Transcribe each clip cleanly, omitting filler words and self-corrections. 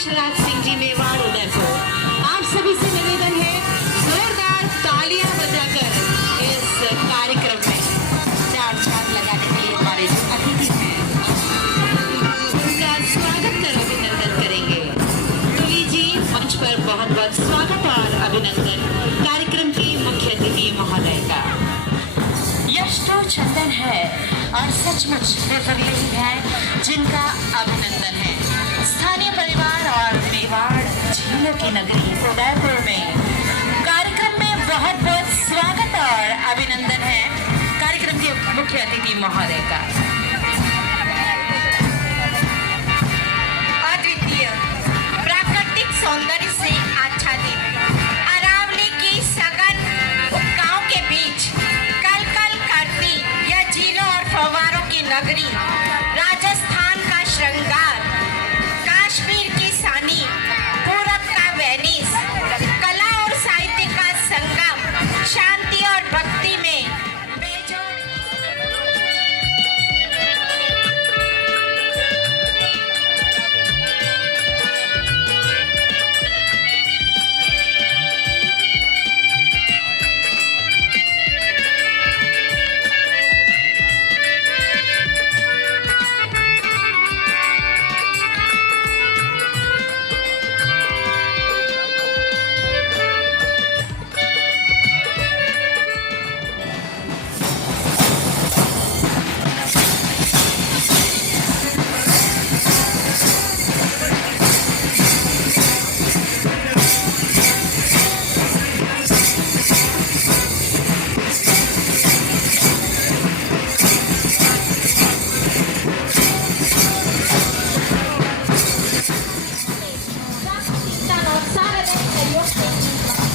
यशराज सिंह जी मेवाड़ उदयपुर। आप सभी से निवेदन है जोरदार तालियां बजाकर इस कार्यक्रम में चार चांद लगाने के लिए हमारे जो अतिथि हैं उनका स्वागत कर अभिनंदन करेंगे। तो लीजिए मंच पर बहुत बहुत स्वागत और अभिनंदन कार्यक्रम के मुख्य अतिथि महोदय का। यश तो चंदन है और सचमुच वे यही है जिनका अभिनंदन है। स्थानीय परिवार और मेवाड़ झीलों की नगरी उदयपुर में कार्यक्रम में बहुत बहुत स्वागत और अभिनंदन है कार्यक्रम के मुख्य अतिथि महोदय का। अद्वितीय प्राकृतिक सौंदर्य से आच्छादित अरावली की सघन उपगांव के बीच कल कल करती यह झीलों और फव्वारों की नगरी, राजस्थान का श्रृंगार, कश्मीर की सानी, पूरब का वेनिस, कला और साहित्य का संगम, शांति और भक्ति में बेजोड़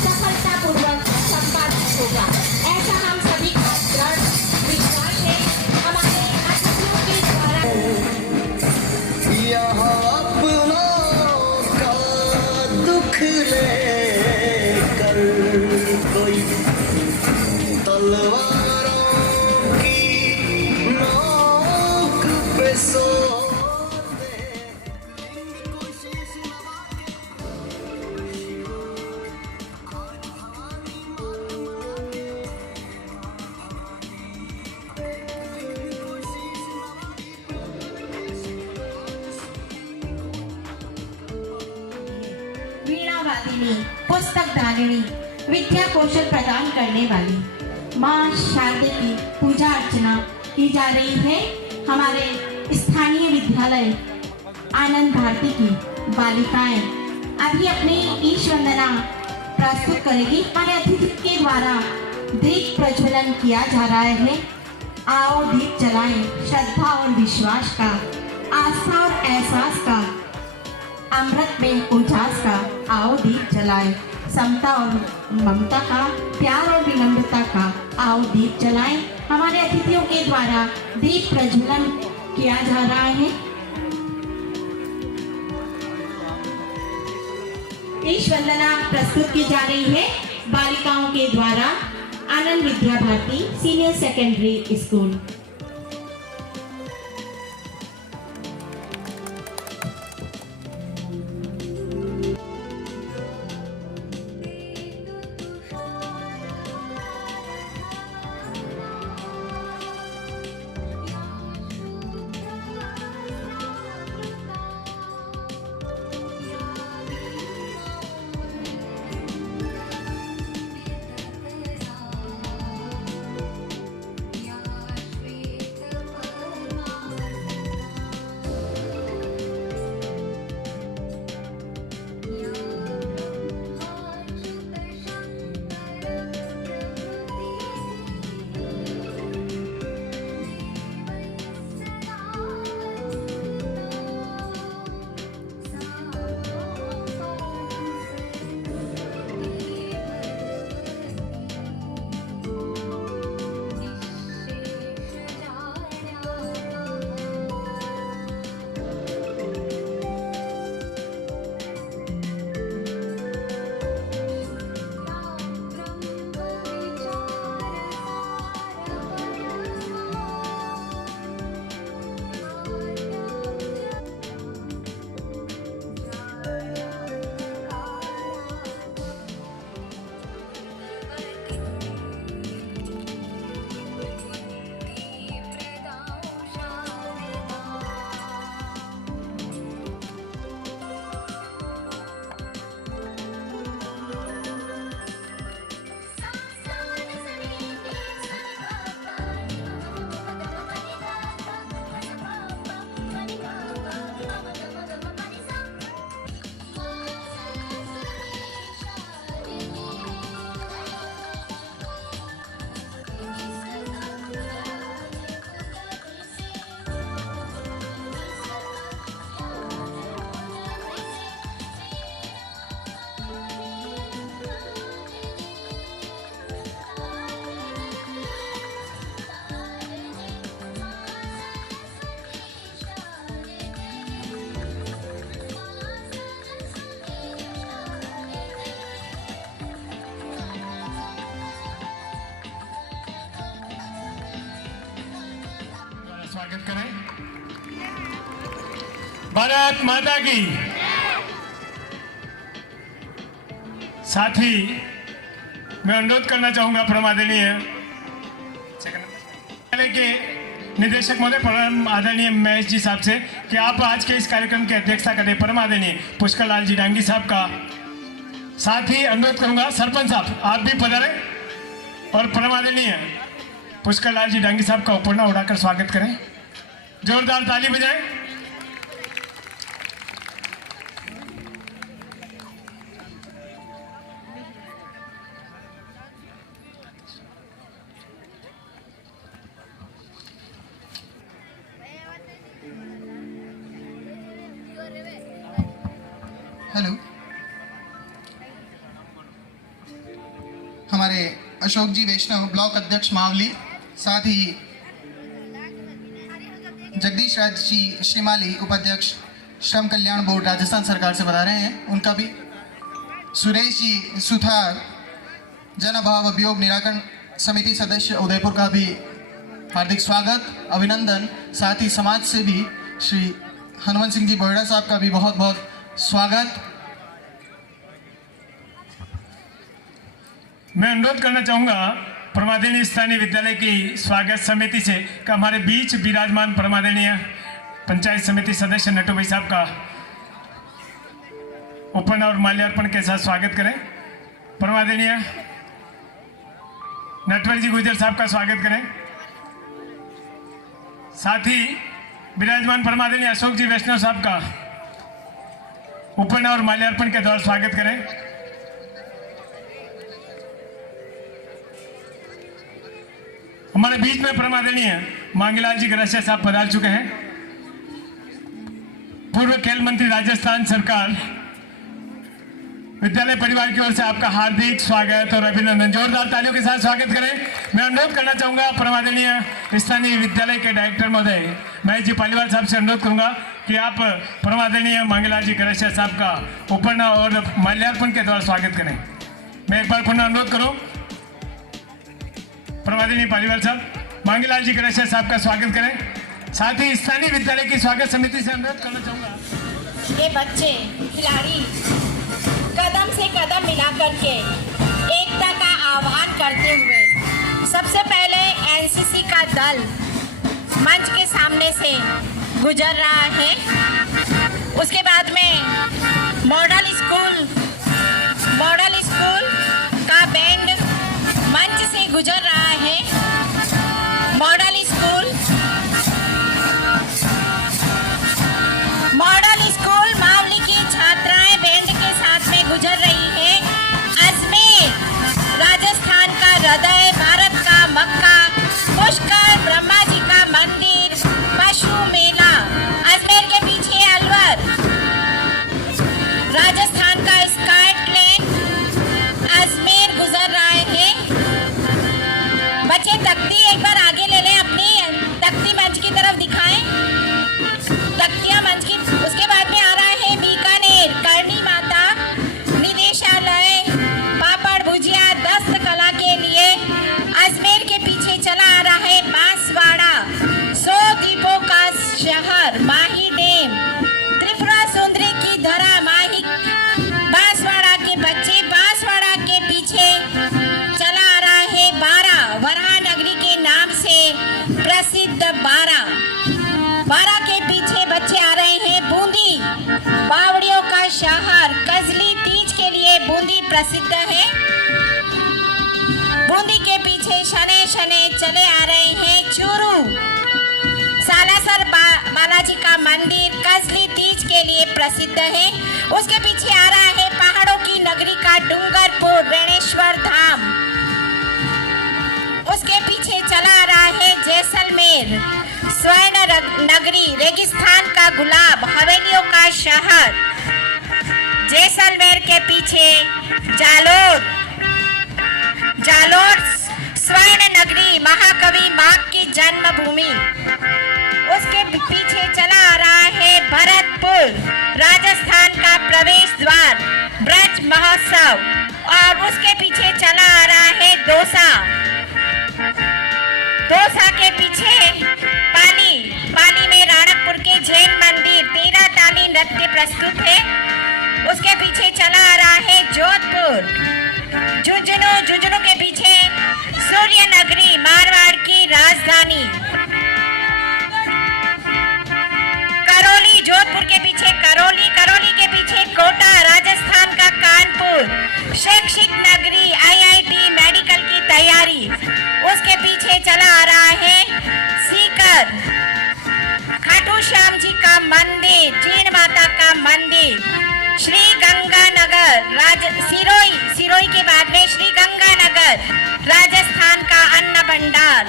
सफलतापूर्वक संपादित होगा, ऐसा हम सभी का दृढ़ विश्वास है। हमारे अतिथियों के द्वारा यहाँ अपनों का दुख लेकर कोई तलवारों की नोक पे सो वीणा वादिनी, पुस्तक दानिनी, विद्या कौशल प्रदान करने वाली माँ शारदे की पूजा अर्चना की जा रही है। हमारे स्थानीय विद्यालय आनंद भारती की बालिकाएं अभी अपनी ईश वंदना प्रस्तुत करेगी। हमारे अतिथि के द्वारा दीप प्रज्वलन किया जा रहा है। आओ दीप जलाएं, श्रद्धा और विश्वास का, आस्था और एहसास का, अमृत में उजास का। आओ दीप जलाएं, समता और ममता का, प्यार और विनम्रता का। आओ दीप जलाएं। हमारे अतिथियों के द्वारा दीप प्रज्वलन किया जा रहा है। ईश वंदना प्रस्तुत की जा रही है बालिकाओं के द्वारा Anand Vidya Bharati senior secondary school. Yeah. स्वागत करें। भारत माता की। साथ ही मैं अनुरोध करना चाहूंगा परम आदरणीय के निदेशक महोदय परम आदरणीय महेश जी साहब से कि आप आज के इस कार्यक्रम की अध्यक्षता करें। परम आदरणीय पुष्कर लाल जी डांगी साहब का साथ ही अनुरोध करूंगा सरपंच साहब आप भी पधारें और परम आदरणीय पुष्कर लाल जी डांगी साहब का उपरना उड़ाकर स्वागत करें। जोरदार ताली बजाएं। हेलो, हमारे अशोक जी वैष्णव ब्लॉक अध्यक्ष मावली, साथ ही जगदीश राज जी श्रीमाली उपाध्यक्ष श्रम कल्याण बोर्ड राजस्थान सरकार से बता रहे हैं, उनका भी सुरेश जी सुथार जन अभाव अभियोग निराकरण समिति सदस्य उदयपुर का भी हार्दिक स्वागत अभिनंदन। साथ ही समाज से भी श्री हनुमान सिंह जी बोहड़ा साहब का भी बहुत बहुत स्वागत। मैं अनुरोध करना चाहूंगा परमादरणीय स्थानीय विद्यालय की स्वागत समिति से कि हमारे बीच विराजमान परमादरणीय पंचायत समिति सदस्य नटू भाई साहब का उपरना और माल्यार्पण के साथ स्वागत करें। परमादरणीय नटवर जी गुजर साहब का स्वागत करें। साथ ही विराजमान परमादरणीय अशोक जी वैष्णव साहब का उपरना और माल्यार्पण के द्वारा स्वागत करें। हमारे बीच में परमादरणीय मांगीलाल जी गरासिया साहब पधार चुके हैं। पूर्व खेल मंत्री राजस्थान सरकार विद्यालय परिवार की ओर से आपका हार्दिक स्वागत और अभिनंदन। जोरदार तालियों के साथ स्वागत करें। मैं अनुरोध करना चाहूंगा परमादरणीय स्थानीय विद्यालय के डायरेक्टर महोदय महेश जी पालीवाल साहब से अनुरोध करूंगा कि आप परमादरणीय मांगीलाल जी गरासिया साहब का उपरना और माल्यार्पण के द्वारा स्वागत करें। मैं एक बार पुनः अनुरोध करूं परमादरणीय पालीवाल साहब मांगीलाल जी गरासिया साहब का स्वागत करें। साथ ही स्थानीय विद्यालय की स्वागत समिति से अनुरोध करना चाहूंगा ये बच्चे खिलाड़ी कदम से कदम मिला करके एकता का आह्वान करते हुए सबसे पहले एनसीसी का दल मंच के सामने से गुजर रहा है। उसके बाद में मॉडल स्कूल का बैंड मंच से गुजर रहा है। मॉडल स्कूल मावली की छात्राएं बैंड के साथ में गुजर रही है। अजमेर राजस्थान का हृदय, भारत का मक्का, पुष्कर ब्रह्मा जी का मंदिर, पशु मेला, अजमेर के पीछे अलवर, राजस्थान का स्कॉटलैंड, अजमेर गुजर रहा है। बच्चे तख्ती एक बार आगे ले लें, अपनी तख्ती मंच की तरफ दिखाएं। तख्तियां मंच की। उसके बाद में आ रहा है बीकानेर करणी माता निदेशालय, पापड़ भुजिया दस्त कला के लिए। अजमेर के पीछे चला आ रहा है बांसवाड़ा, 100 द्वीपों का शहर माही डैम, त्रिपुरा सुंदरी की धरा माही। बांसवाड़ा के बच्चे, बांसवाड़ा के पीछे चला आ रहा है बारा, वराह नगरी के नाम से प्रसिद्ध बारा। बारा के पीछे बच्चे आ रहे हैं बूंदी, बावड़ियों का शहर, कजली तीज के लिए बूंदी प्रसिद्ध है। बूंदी के पीछे शने शने चले आ रहे हैं चूरू, सालासर बालाजी का मंदिर कजली तीज के लिए प्रसिद्ध है। उसके पीछे आ रहा है पहाड़ों की नगरी का डूंगरपुर रेणेश्वर धाम। उसके पीछे चला आ रहा है जैसलमेर स्वर्ण नगरी, रेगिस्तान का गुलाब, हवेलियों का शहर। जैसलमेर के पीछे जालोर स्वर्ण नगरी, महाकवि माघ की जन्मभूमि। उसके पीछे चला आ रहा है भरतपुर, राजस्थान का प्रवेश द्वार, ब्रज महोत्सव। और उसके पीछे चला आ रहा है दौसा के पीछे पाली, नृत्य प्रस्तुत है। उसके पीछे चला आ रहा है जोधपुर। झुंझुनू के पीछे सूर्य नगरी मारवाड़ की राजधानी। करौली जोधपुर के पीछे करौली के पीछे कोटा राजस्थान का कानपुर। शैक्षिक नगरी IIT मेडिकल की तैयारी। उसके पीछे चला आ रहा है सीकर। खाटू श्याम जी का मंदिर, जीण माता का मंदिर। श्री गंगानगर सिरोही के बाद में श्री गंगानगर राजस्थान का अन्न भंडार।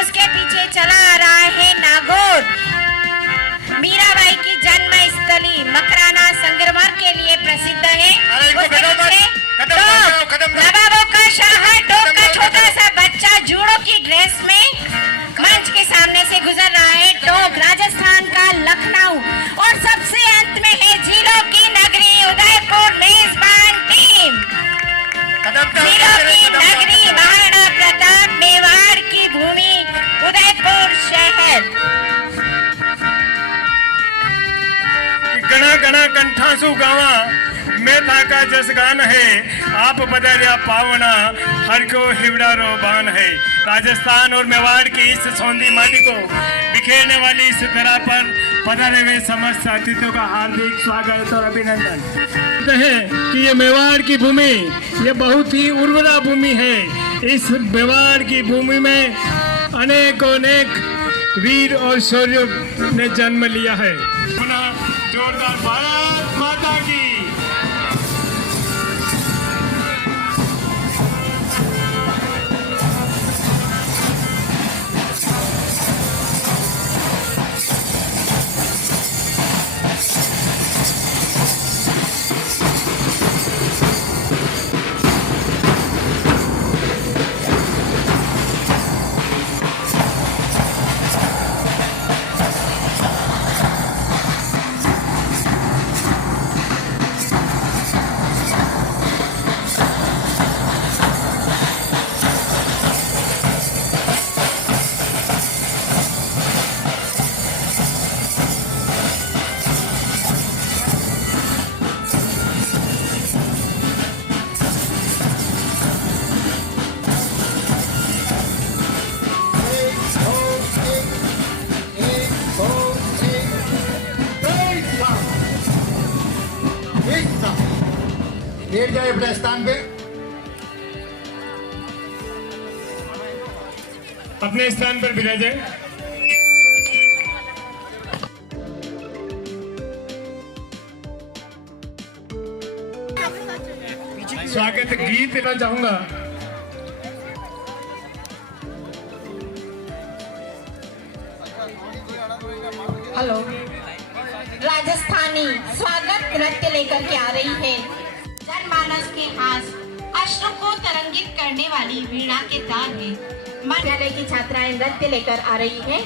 उसके पीछे चला आ रहा है नागौर, मीराबाई की जन्म स्थली मकराना संगमरमर के लिए प्रसिद्ध है। उसके पीछे नवाबों का शाह टोक का छोटा सा बच्चा जूड़ों की ड्रेस में मंच के सामने से गुजर रहा है। टोक राजस्थान का लखनऊ। और सबसे अंत में है झीलों की नगरी उदयपुर मेजबान टीम। झीलों की नगरी महाराणा प्रताप मेवाड़ की भूमि उदयपुर शहर। गणा गणा कंठासु गावा मैं थाका जसगान है। आप बदरिया पावना हर को हिवड़ा रोबान है। राजस्थान और मेवाड़ की इस सौंधी माटी को बिखेरने वाली इस तरह पर पधारे हुए समस्त अतिथियों का हार्दिक स्वागत और अभिनंदन है कि ये मेवाड़ की भूमि ये बहुत ही उर्वरा भूमि है। इस मेवाड़ की भूमि में अनेक वीर और शौर्यों ने जन्म लिया है। पुनः जोरदार भारत माता की। लेट जाए अपने स्थान पे। अपने स्थान पर विराजे। स्वागत गीत देना चाहूंगा। हेलो, राजस्थानी स्वागत नृत्य लेकर के आ रही है। जनमानस के हास अश्रु को तरंगित करने वाली वीणा के तार है। विद्यालय की छात्राएं नृत्य लेकर आ रही है।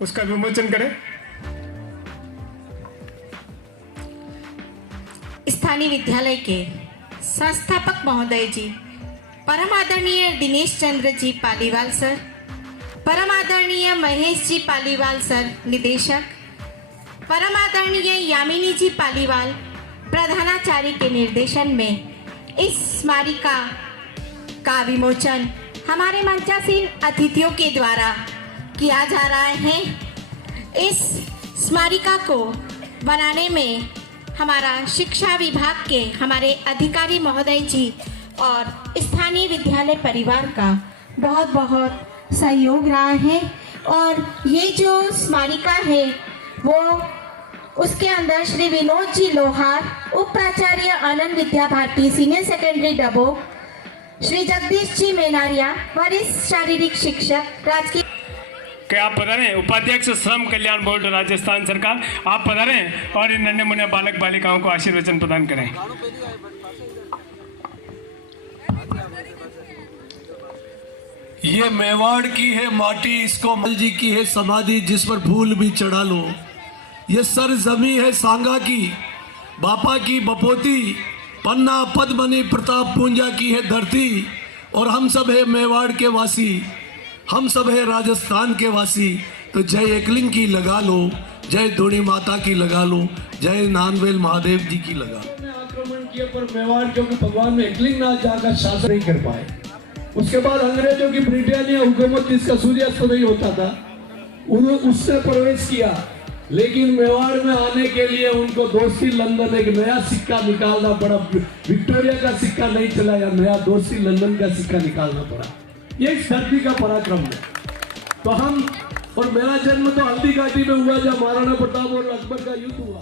उसका विमोचन करें। स्थानीय विद्यालय के संस्थापक महोदय जी, परम आदरणीय दिनेश चंद्र जी पालीवाल सर, परम आदरणीय महेश जी पालीवाल सर निदेशक, परम आदरणीय यामिनी जी पालीवाल प्रधानाचार्य के निर्देशन में इस स्मारिका का विमोचन हमारे मंचासीन अतिथियों के द्वारा किया जा रहा है। इस स्मारिका को बनाने में हमारा शिक्षा विभाग के हमारे अधिकारी महोदय जी और स्थानीय विद्यालय परिवार का बहुत बहुत सहयोग रहा है। और ये जो स्मारिका है वो उसके अंदर श्री विनोद जी लोहार, उप प्राचार्य आनंद विद्या भारती सीनियर सेकेंडरी डबो, श्री जगदीश जी मेनारिया वरिष्ठ शारीरिक शिक्षक राजकीय। क्या आप पधारें? उपाध्यक्ष श्रम कल्याण बोर्ड राजस्थान सरकार, आप पधारें और इन नन्हे मुन्ने बालक बालिकाओं को आशीर्वचन प्रदान करें। ये मेवाड़ की है माटी, इसको मल जी की है समाधि, जिस पर फूल भी चढ़ा लो। ये सरजमी है सांगा की, बापा की बपोती, पन्ना पद्मनी प्रताप पूंजा की है धरती। और हम सब है मेवाड़ के वासी, हम सब है राजस्थान के वासी। तो जय एकलिंग की लगा लो, जय धोनी माता की लगा लो, जय नानवेल महादेव जी की लगा लो। आक्रमण किए पर मेवाड़ क्योंकि भगवान में एकलिंग नाथ जाकर शासन नहीं कर पाए। उसके बाद अंग्रेजों की ब्रिटानिया हुकूमत जिसका सूर्यास्त नहीं होता था, उन्होंने उसने प्रवेश किया। लेकिन मेवाड़ में आने के लिए उनको दोस्ती लंदन एक नया सिक्का निकालना पड़ा। विक्टोरिया का सिक्का नहीं चला, या नया दोस्ती लंदन का सिक्का निकालना पड़ा। ये इस धरती का पराक्रम है। तो हम, और मेरा जन्म तो हल्दी घाटी में हुआ जब महाराणा प्रताप और अकबर का युद्ध हुआ।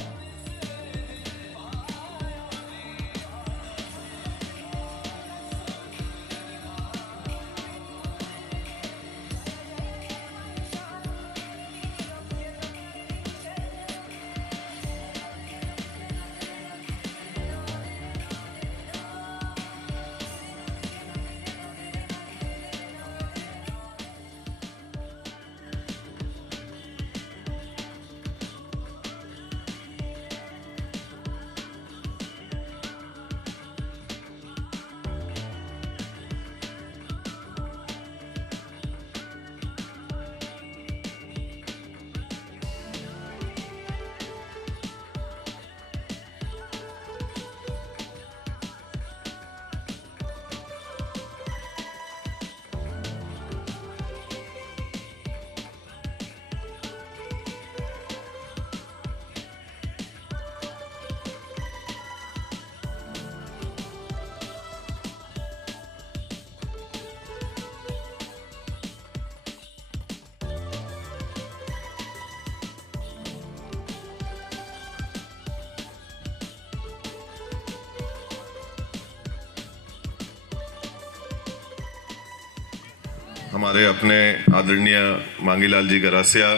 हमारे अपने आदरणीय मांगीलाल जी गरासिया,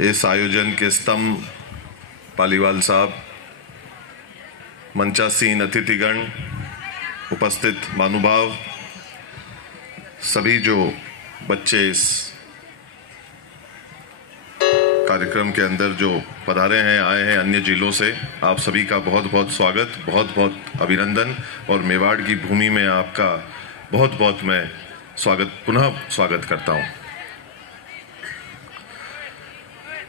इस आयोजन के स्तंभ पालीवाल साहब, मंचासीन अतिथिगण, उपस्थित महानुभाव, सभी जो बच्चे इस कार्यक्रम के अंदर जो पधारे हैं, आए हैं अन्य जिलों से, आप सभी का बहुत बहुत स्वागत, बहुत बहुत अभिनंदन। और मेवाड़ की भूमि में आपका बहुत बहुत मैं पुनः स्वागत करता हूं।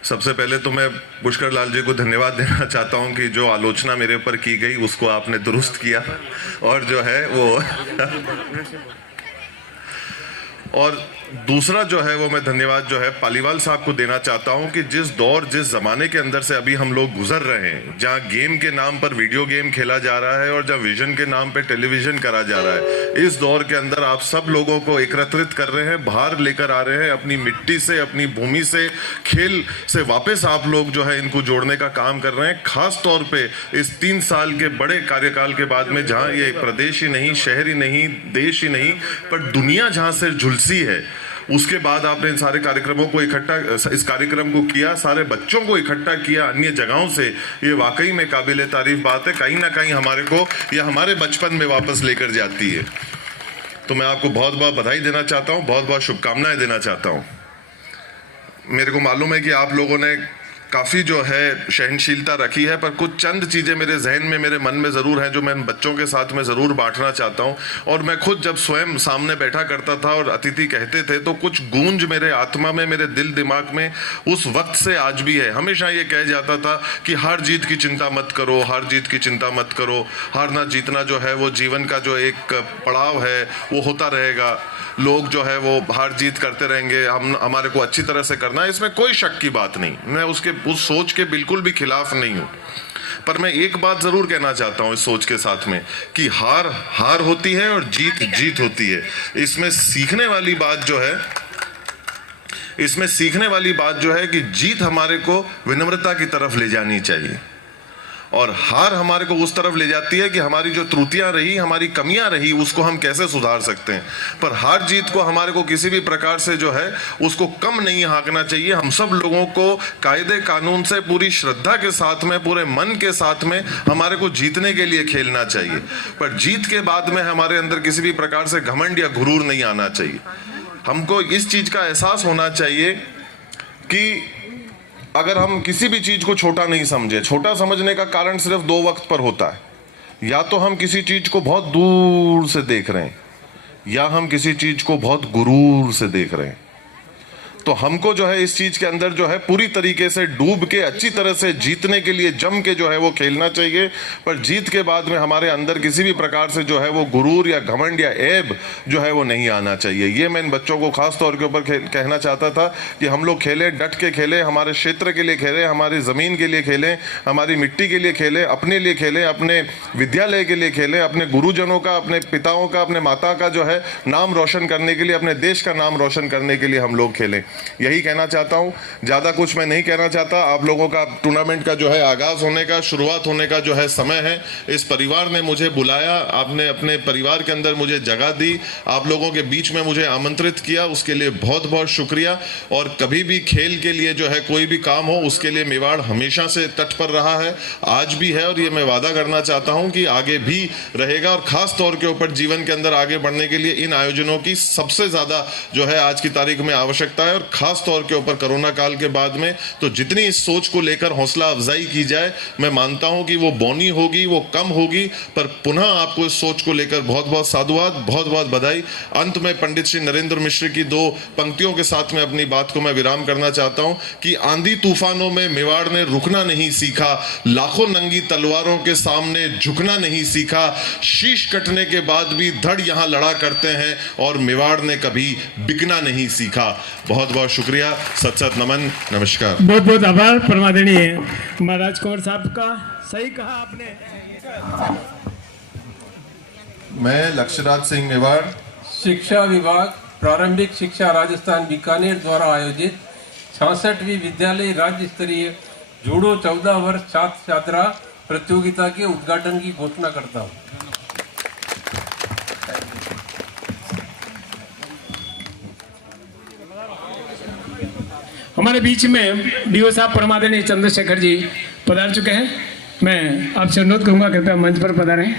सबसे पहले तो मैं पुष्कर लाल जी को धन्यवाद देना चाहता हूं कि जो आलोचना मेरे ऊपर की गई उसको आपने दुरुस्त किया, और जो है वो और दूसरा जो है वो मैं धन्यवाद जो है पालीवाल साहब को देना चाहता हूं कि जिस दौर, जिस जमाने के अंदर से अभी हम लोग गुजर रहे हैं, जहां गेम के नाम पर वीडियो गेम खेला जा रहा है और जहां विजन के नाम पे टेलीविजन करा जा रहा है, इस दौर के अंदर आप सब लोगों को एकत्रित कर रहे हैं, बाहर लेकर आ रहे हैं, अपनी मिट्टी से, अपनी भूमि से, खेल से वापस आप लोग जो है इनको जोड़ने का काम कर रहे हैं। खास तौर पे इस 3 साल के बड़े कार्यकाल के बाद में, जहां ये प्रदेश ही नहीं, शहर ही नहीं, देश ही नहीं, पर दुनिया जहां से झुलसी है, उसके बाद आपने इन सारे कार्यक्रमों को इकट्ठा, इस कार्यक्रम को किया, सारे बच्चों को इकट्ठा किया अन्य जगहों से, ये वाकई में काबिले तारीफ बात है। कहीं ना कहीं हमारे को ये हमारे बचपन में वापस लेकर जाती है। तो मैं आपको बहुत बहुत बधाई देना चाहता हूँ, बहुत बहुत शुभकामनाएं देना चाहता हूँ। मेरे को मालूम है कि आप लोगों ने काफ़ी जो है सहनशीलता रखी है, पर कुछ चंद चीज़ें मेरे जहन में, मेरे मन में ज़रूर हैं जो मैं बच्चों के साथ में ज़रूर बांटना चाहता हूं। और मैं खुद जब स्वयं सामने बैठा करता था और अतिथि कहते थे तो कुछ गूंज मेरे आत्मा में, मेरे दिल दिमाग में उस वक्त से आज भी है। हमेशा ये कह जाता था कि हार जीत की चिंता मत करो, हार जीत की चिंता मत करो, हारना जीतना जो है वो जीवन का जो एक पड़ाव है वो होता रहेगा, लोग जो है वो हार जीत करते रहेंगे, हमारे को अच्छी तरह से करना है, इसमें कोई शक की बात नहीं। मैं उस सोच के बिल्कुल भी खिलाफ नहीं हूं, पर मैं एक बात जरूर कहना चाहता हूं इस सोच के साथ में कि हार हार होती है और जीत जीत होती है। इसमें सीखने वाली बात जो है कि जीत हमारे को विनम्रता की तरफ ले जानी चाहिए और हार हमारे को उस तरफ ले जाती है कि हमारी जो त्रुटियां रही, हमारी कमियां रही, उसको हम कैसे सुधार सकते हैं। पर हार जीत को हमारे को किसी भी प्रकार से जो है उसको कम नहीं हाँकना चाहिए। हम सब लोगों को कायदे कानून से पूरी श्रद्धा के साथ में, पूरे मन के साथ में हमारे को जीतने के लिए खेलना चाहिए। पर जीत के बाद में हमारे अंदर किसी भी प्रकार से घमंड या गुरूर नहीं आना चाहिए। हमको इस चीज का एहसास होना चाहिए कि अगर हम किसी भी चीज को छोटा नहीं समझे, छोटा समझने का कारण सिर्फ दो वक्त पर होता है, या तो हम किसी चीज को बहुत दूर से देख रहे हैं या हम किसी चीज को बहुत गुरूर से देख रहे हैं। तो हमको जो है इस चीज के अंदर जो है पूरी तरीके से डूब के अच्छी तरह से जीतने के लिए जम के जो है वो खेलना चाहिए। पर जीत के बाद में हमारे अंदर किसी भी प्रकार से जो है वो गुरूर या घमंड या ऐब जो है वो नहीं आना चाहिए। ये मैं इन बच्चों को खास तौर के ऊपर कहना चाहता था कि हम लोग खेलें, डट के खेलें, हमारे क्षेत्र के लिए खेलें, हमारी ज़मीन के लिए खेलें, हमारी मिट्टी के लिए खेलें, अपने लिए खेलें, अपने विद्यालय के लिए खेलें, अपने गुरुजनों का, अपने पिताओं का, अपने माता का जो है नाम रोशन करने के लिए, अपने देश का नाम रोशन करने के लिए हम लोग खेलें। यही कहना चाहता हूं, ज्यादा कुछ मैं नहीं कहना चाहता। आप लोगों का टूर्नामेंट का जो है आगाज होने का, शुरुआत होने का जो है समय है। इस परिवार ने मुझे बुलाया, आपने अपने परिवार के अंदर मुझे जगह दी, आप लोगों के बीच में मुझे आमंत्रित किया, उसके लिए बहुत बहुत शुक्रिया। और कभी भी खेल के लिए जो है कोई भी काम हो, उसके लिए मेवाड़ हमेशा से तट पर रहा है, आज भी है, और ये मैं वादा करना चाहता हूं कि आगे भी रहेगा। और खास तौर के ऊपर जीवन के अंदर आगे बढ़ने के लिए इन आयोजनों की सबसे ज्यादा जो है आज की तारीख में आवश्यकता है। और खास तौर के ऊपर कोरोना काल के बाद में तो जितनी इस सोच को लेकर हौसला अफजाई की जाए, मैं मानता हूं कि वो बौनी होगी, वो कम होगी। पर पुनः आपको इस सोच को लेकर बहुत बहुत साधुवाद, बहुत बहुत बधाई। अंत में पंडित श्री नरेंद्र मिश्र की दो पंक्तियों के साथ में अपनी बात को मैं विराम करना चाहता हूं कि आंधी तूफानों में मेवाड़ ने रुकना नहीं सीखा, लाखों नंगी तलवारों के सामने झुकना नहीं सीखा, शीश कटने के बाद भी धड़ यहां लड़ा करते हैं और मेवाड़ ने कभी बिकना नहीं सीखा। बहुत बहुत शुक्रिया, सत सत नमन, नमस्कार। बहुत बहुत आभार परमादरणीय महाराज कुंवर साहब का। सही कहा आपने। मैं लक्ष्यराज सिंह मेवाड़, शिक्षा विभाग प्रारंभिक शिक्षा राजस्थान बीकानेर द्वारा आयोजित 66वीं विद्यालय राज्य स्तरीय जूडो 14 वर्ष छात्र छात्रा प्रतियोगिता के उद्घाटन की घोषणा करता हूँ। हमारे बीच में डीओ साहब परमादरणीय चंद्रशेखर जी पधार चुके हैं। मैं आपसे अनुरोध करूंगा कृपया मंच पर पधारें।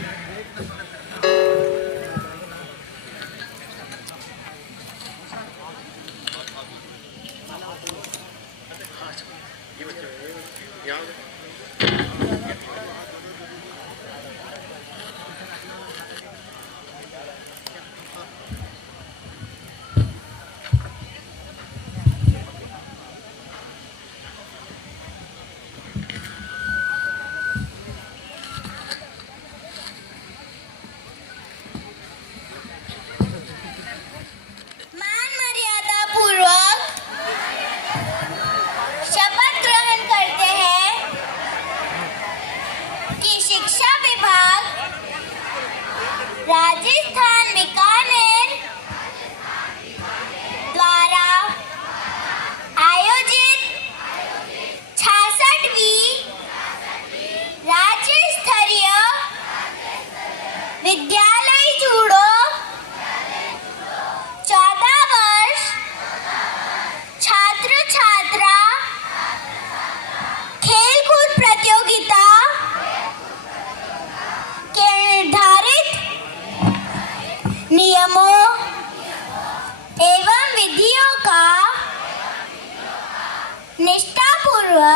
शपथ ग्रहण करते हैं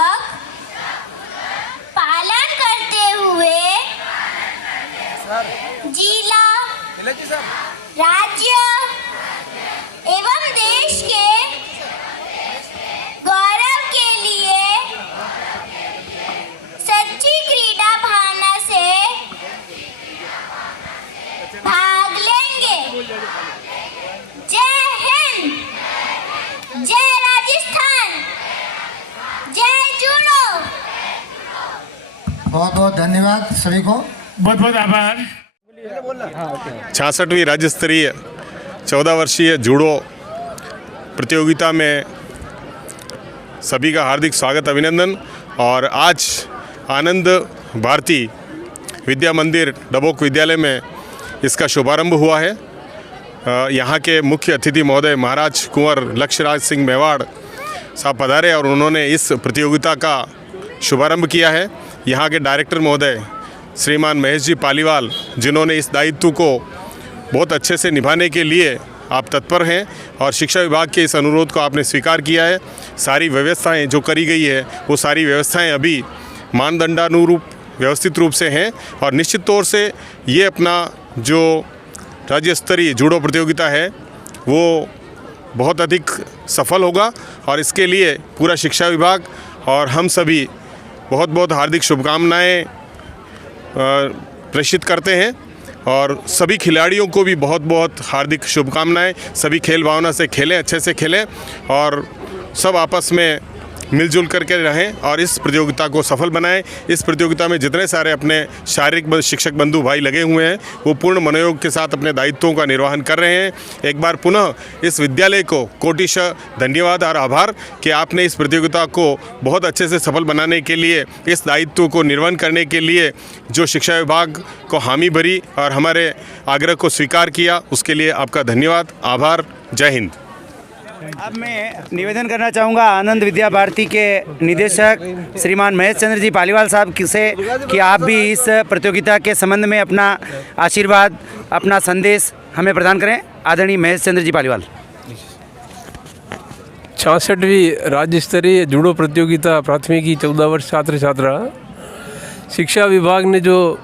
पूर्वक पालन करते हुए जिला, राज्य एवं देश के गौरव के लिए सच्ची क्रीड़ा भावना से भाग लेंगे। जय हिंद, जय राजस्थान, जय जूडो। बहुत बहुत धन्यवाद सभी को। बहुत बहुत आभार। 66वीं राज्य स्तरीय 14 वर्षीय जूडो प्रतियोगिता में सभी का हार्दिक स्वागत, अभिनंदन। और आज आनंद भारती विद्या मंदिर डबोक विद्यालय में इसका शुभारंभ हुआ है। यहाँ के मुख्य अतिथि महोदय महाराज कुंवर लक्ष्यराज सिंह मेवाड़ साहब पधारे और उन्होंने इस प्रतियोगिता का शुभारंभ किया है। यहाँ के डायरेक्टर महोदय श्रीमान महेश जी पालीवाल, जिन्होंने इस दायित्व को बहुत अच्छे से निभाने के लिए आप तत्पर हैं और शिक्षा विभाग के इस अनुरोध को आपने स्वीकार किया है। सारी व्यवस्थाएं जो करी गई है वो सारी व्यवस्थाएं अभी मानदंडानुरूप व्यवस्थित रूप से हैं और निश्चित तौर से ये अपना जो राज्य स्तरीय जूडो प्रतियोगिता है वो बहुत अधिक सफल होगा और इसके लिए पूरा शिक्षा विभाग और हम सभी बहुत बहुत हार्दिक शुभकामनाएं प्रेषित करते हैं और सभी खिलाड़ियों को भी बहुत बहुत हार्दिक शुभकामनाएं। सभी खेल भावना से खेलें, अच्छे से खेलें और सब आपस में मिलजुल करके रहें और इस प्रतियोगिता को सफल बनाएं। इस प्रतियोगिता में जितने सारे अपने शारीरिक शिक्षक बंधु भाई लगे हुए हैं वो पूर्ण मनोयोग के साथ अपने दायित्वों का निर्वहन कर रहे हैं। एक बार पुनः इस विद्यालय को कोटिशः धन्यवाद और आभार कि आपने इस प्रतियोगिता को बहुत अच्छे से सफल बनाने के लिए, इस दायित्व को निर्वहन करने के लिए जो शिक्षा विभाग को हामी भरी और हमारे आग्रह को स्वीकार किया, उसके लिए आपका धन्यवाद, आभार। जय हिंद। अब मैं निवेदन करना चाहूँगा आनंद विद्या भारती के निदेशक श्रीमान महेश चंद्र जी पालीवाल साहब से कि आप भी इस प्रतियोगिता के संबंध में अपना आशीर्वाद, अपना संदेश हमें प्रदान करें। आदरणीय महेश चंद्र जी पालीवाल। 66वीं राज्य स्तरीय जूडो प्रतियोगिता प्राथमिकी 14 वर्ष छात्र छात्रा, शिक्षा विभाग ने जो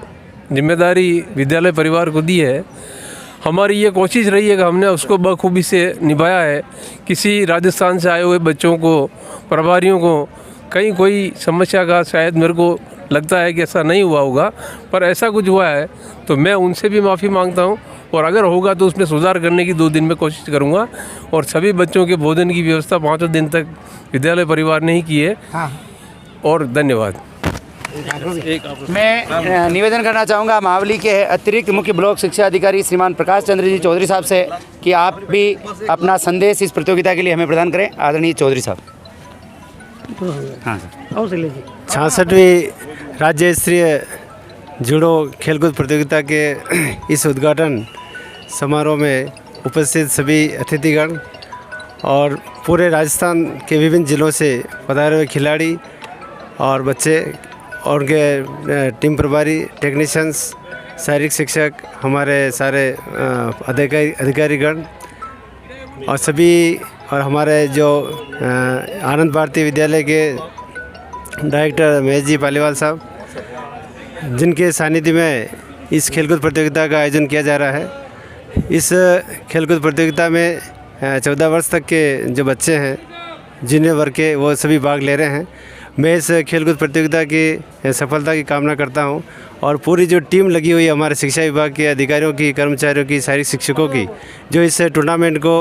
जिम्मेदारी विद्यालय परिवार को दी है, हमारी ये कोशिश रही है कि हमने उसको बखूबी से निभाया है। किसी राजस्थान से आए हुए बच्चों को, प्रभारियों को कहीं कोई समस्या का शायद मेरे को लगता है कि ऐसा नहीं हुआ होगा, पर ऐसा कुछ हुआ है तो मैं उनसे भी माफ़ी मांगता हूं और अगर होगा तो उसमें सुधार करने की 2 दिन में कोशिश करूंगा। और सभी बच्चों के भोजन की व्यवस्था 5 दिन तक विद्यालय परिवार ने ही की है। और धन्यवाद। मैं निवेदन करना चाहूँगा महावली के अतिरिक्त मुख्य ब्लॉक शिक्षा अधिकारी श्रीमान प्रकाश चंद्र जी चौधरी साहब से कि आप भी अपना संदेश इस प्रतियोगिता के लिए हमें प्रदान करें। आदरणीय चौधरी साहब। हाँ सर। 66वीं राज्य स्तरीय जूडो खेलकूद प्रतियोगिता के इस उद्घाटन समारोह में उपस्थित सभी अतिथिगण और पूरे राजस्थान के विभिन्न जिलों से पधारे हुए खिलाड़ी और बच्चे और उनके टीम प्रभारी, टेक्नीशियंस, शारीरिक शिक्षक, हमारे सारे अधिकारीगण और सभी और हमारे जो आनंद भारती विद्यालय के डायरेक्टर महेश जी पालीवाल साहब, जिनके सानिध्य में इस खेलकूद प्रतियोगिता का आयोजन किया जा रहा है। इस खेलकूद प्रतियोगिता में 14 वर्ष तक के जो बच्चे हैं, जूनियर वर्ग के, वो सभी भाग ले रहे हैं। मैं इस खेलकूद प्रतियोगिता की सफलता की कामना करता हूं और पूरी जो टीम लगी हुई है हमारे शिक्षा विभाग के अधिकारियों की, कर्मचारियों की, शारीरिक शिक्षकों की, जो इस टूर्नामेंट को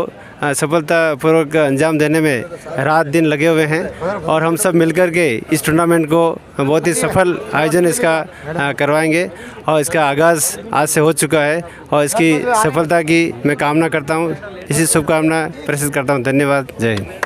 सफलतापूर्वक अंजाम देने में रात दिन लगे हुए हैं और हम सब मिलकर के इस टूर्नामेंट को बहुत ही सफल आयोजन इसका करवाएंगे और इसका आगाज़ आज से हो चुका है और इसकी सफलता की मैं कामना करता हूँ, इसी शुभकामना प्रेषित करता हूँ। धन्यवाद। जय हिंद।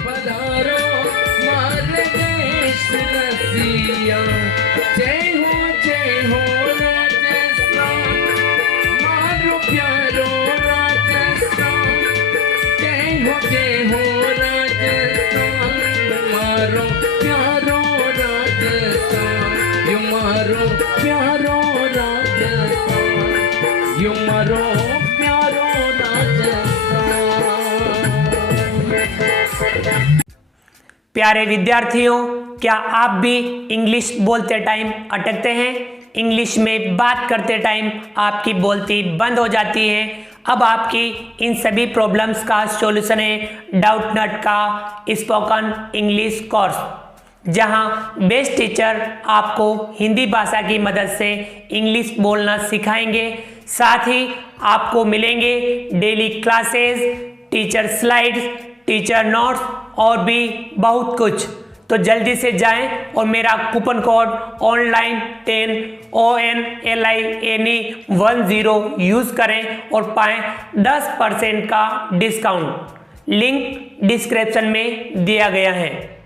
पधारो मारे देश रसिया, जय हो राजस्थान, मारो प्यारो राजस्थान, जय हो राजस्थान, मारो प्यारो राजस्थान, यू मारो प्यारो राजस्थान, यू मारो प्यारो राजस्थान। प्यारे विद्यार्थियों, क्या आप भी इंग्लिश बोलते टाइम अटकते हैं? इंग्लिश में बात करते टाइम आपकी बोलती बंद हो जाती है? अब आपकी इन सभी प्रॉब्लम्स का सॉल्यूशन है डाउटनट का स्पोकन इंग्लिश कोर्स, जहां बेस्ट टीचर आपको हिंदी भाषा की मदद से इंग्लिश बोलना सिखाएंगे। साथ ही आपको मिलेंगे daily classes, teacher slides, teacher notes और भी बहुत कुछ। तो जल्दी से जाएं और मेरा coupon code online 10 ONLINE10 use करें और पाएं 10% का डिस्काउंट। लिंक डिस्क्रिप्शन में दिया गया है।